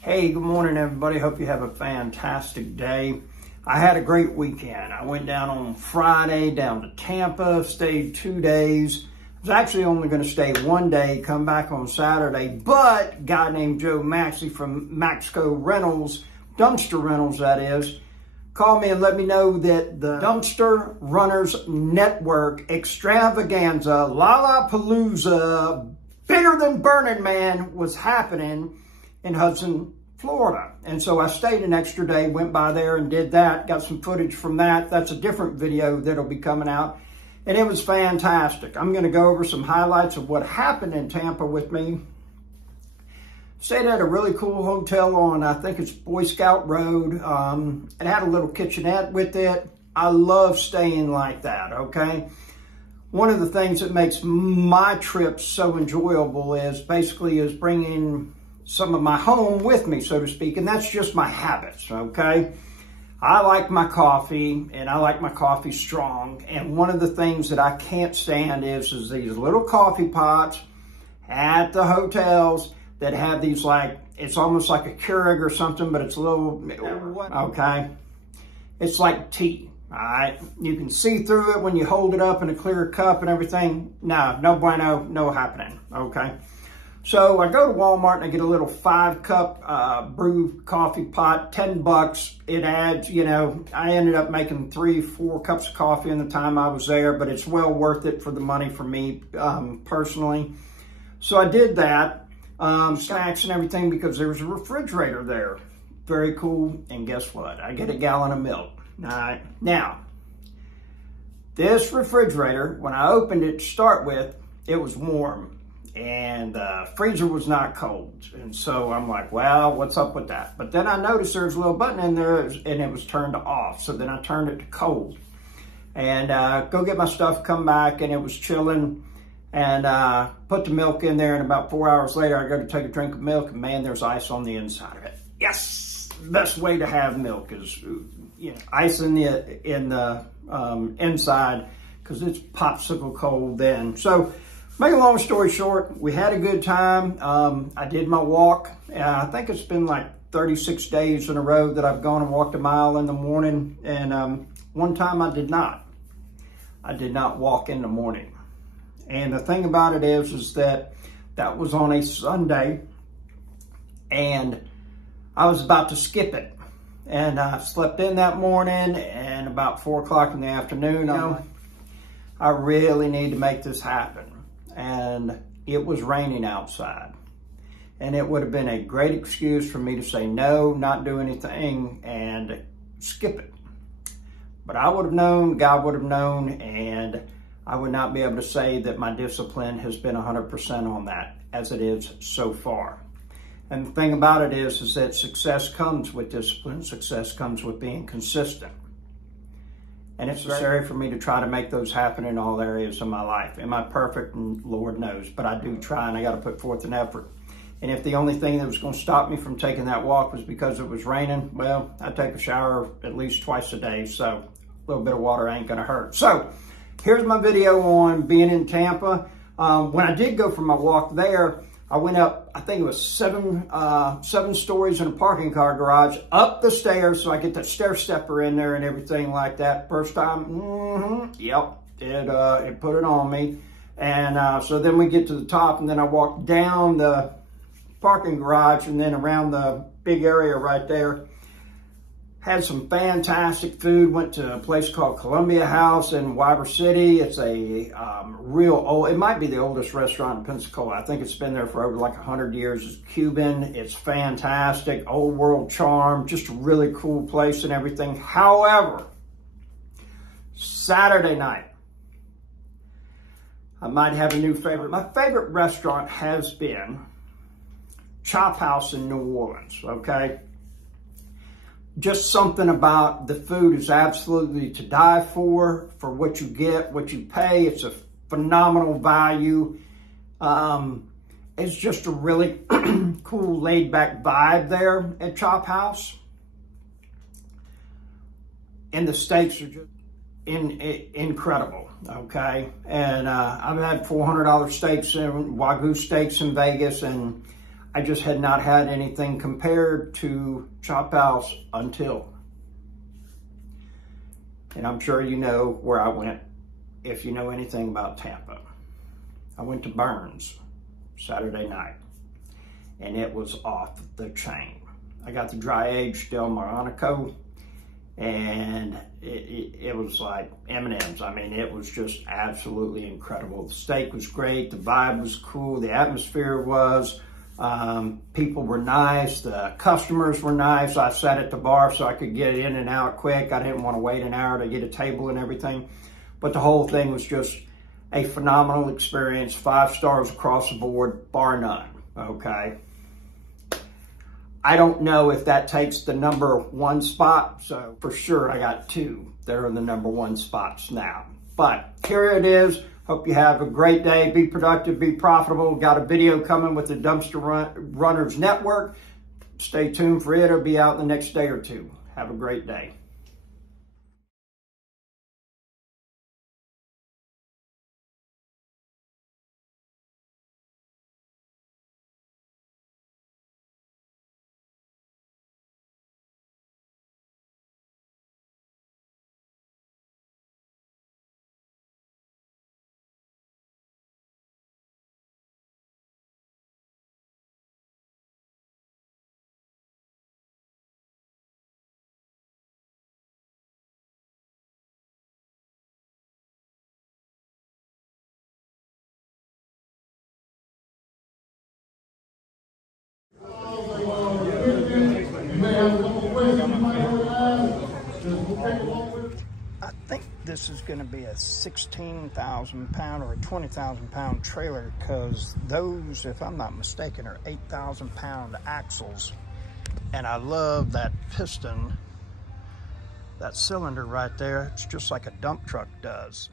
Hey, good morning, everybody. Hope you have a fantastic day. I had a great weekend. I went down on Friday down to Tampa, stayed 2 days. I was actually only going to stay 1 day, come back on Saturday, but a guy named Joe Maxey from Maxco Rentals, dumpster rentals that is, called me and let me know that the Dumpster Runners Network extravaganza, Lollapalooza, bigger than Burning Man was happening in Hudson, Florida. And so I stayed an extra day, went by there and did that, got some footage from that. That's a different video that'll be coming out. And it was fantastic. I'm going to go over some highlights of what happened in Tampa with me. Stayed at a really cool hotel on, I think it's Boy Scout Road. It had a little kitchenette with it. I love staying like that, okay? One of the things that makes my trips so enjoyable is bringing some of my home with me, so to speak, and that's just my habits, okay? I like my coffee, and I like my coffee strong, and one of the things that I can't stand is these little coffee pots at the hotels that have these, like, it's almost like a Keurig or something, but it's a little, okay? It's like tea, all right? You can see through it when you hold it up in a clear cup and everything. No bueno, no happening, okay? So I go to Walmart and I get a little 5-cup brew coffee pot, $10. It adds, you know, I ended up making 3-4 cups of coffee in the time I was there, but it's well worth it for the money for me personally. So I did that, snacks and everything, because there was a refrigerator there. Very cool. And guess what? I get a gallon of milk. All right. Now, this refrigerator, when I opened it to start with, it was warm. And the freezer was not cold. And so I'm like, well, what's up with that? But then I noticed there was a little button in there and it was turned off. So then I turned it to cold. And go get my stuff, come back, and it was chilling. And put the milk in there, and about 4 hours later, I go to take a drink of milk, and man, there's ice on the inside of it. Yes! Best way to have milk is, you know, ice in the inside, because it's popsicle cold then. So, make a long story short, we had a good time. I did my walk. I think it's been like 36 days in a row that I've gone and walked a mile in the morning. And one time I did not. I did not walk in the morning. And the thing about it is that was on a Sunday. And I was about to skip it. And I slept in that morning, and about 4 o'clock in the afternoon, I really need to make this happen. And it was raining outside. And it would have been a great excuse for me to say no, not do anything, and skip it. But I would have known, God would have known, and I would not be able to say that my discipline has been 100% on that, as it is so far. And the thing about it is that success comes with discipline. Success comes with being consistent. And it's necessary for me to try to make those happen in all areas of my life. Am I perfect? Lord knows, but I do try, and I got to put forth an effort. And if the only thing that was going to stop me from taking that walk was because it was raining, well, I take a shower at least twice a day, so a little bit of water ain't going to hurt. So here's my video on being in Tampa. When I did go for my walk there, I went up, I think it was seven stories in a parking car garage, up the stairs, so I get that stair stepper in there and everything like that. First time, yep, it put it on me. And so then we get to the top, and then I walked down the parking garage and then around the big area right there. Had some fantastic food, went to a place called Columbia House in Ybor City. It's a real old, it might be the oldest restaurant in Pensacola. I think it's been there for over like 100 years. It's Cuban, it's fantastic, old world charm, just a really cool place and everything. However, Saturday night, I might have a new favorite. My favorite restaurant has been Chop House in New Orleans, okay? Just something about the food is absolutely to die for what you get, what you pay. It's a phenomenal value. It's just a really cool laid-back vibe there at Chop House. And the steaks are just incredible, okay? And I've had $400 steaks and Wagyu steaks in Vegas, and I just had not had anything compared to Chop House until. And I'm sure you know where I went if you know anything about Tampa. I went to Burns Saturday night, and it was off the chain. I got the dry aged Del Maronico, and it was like M&Ms. I mean, it was just absolutely incredible. The steak was great, the vibe was cool, the atmosphere was. People were nice, the customers were nice. I sat at the bar so I could get in and out quick. I didn't want to wait an hour to get a table and everything. But the whole thing was just a phenomenal experience, 5 stars across the board, bar none, okay? I don't know if that takes the #1 spot, so for sure I got 2 that are the #1 spots now. But here it is. Hope you have a great day. Be productive, be profitable. Got a video coming with the Dumpster Runners Network. Stay tuned for it. It'll be out in the next day or 2. Have a great day. I think this is going to be a 16,000 pound or a 20,000 pound trailer, because those, if I'm not mistaken, are 8,000 pound axles. And I love that piston, that cylinder right there. It's just like a dump truck does.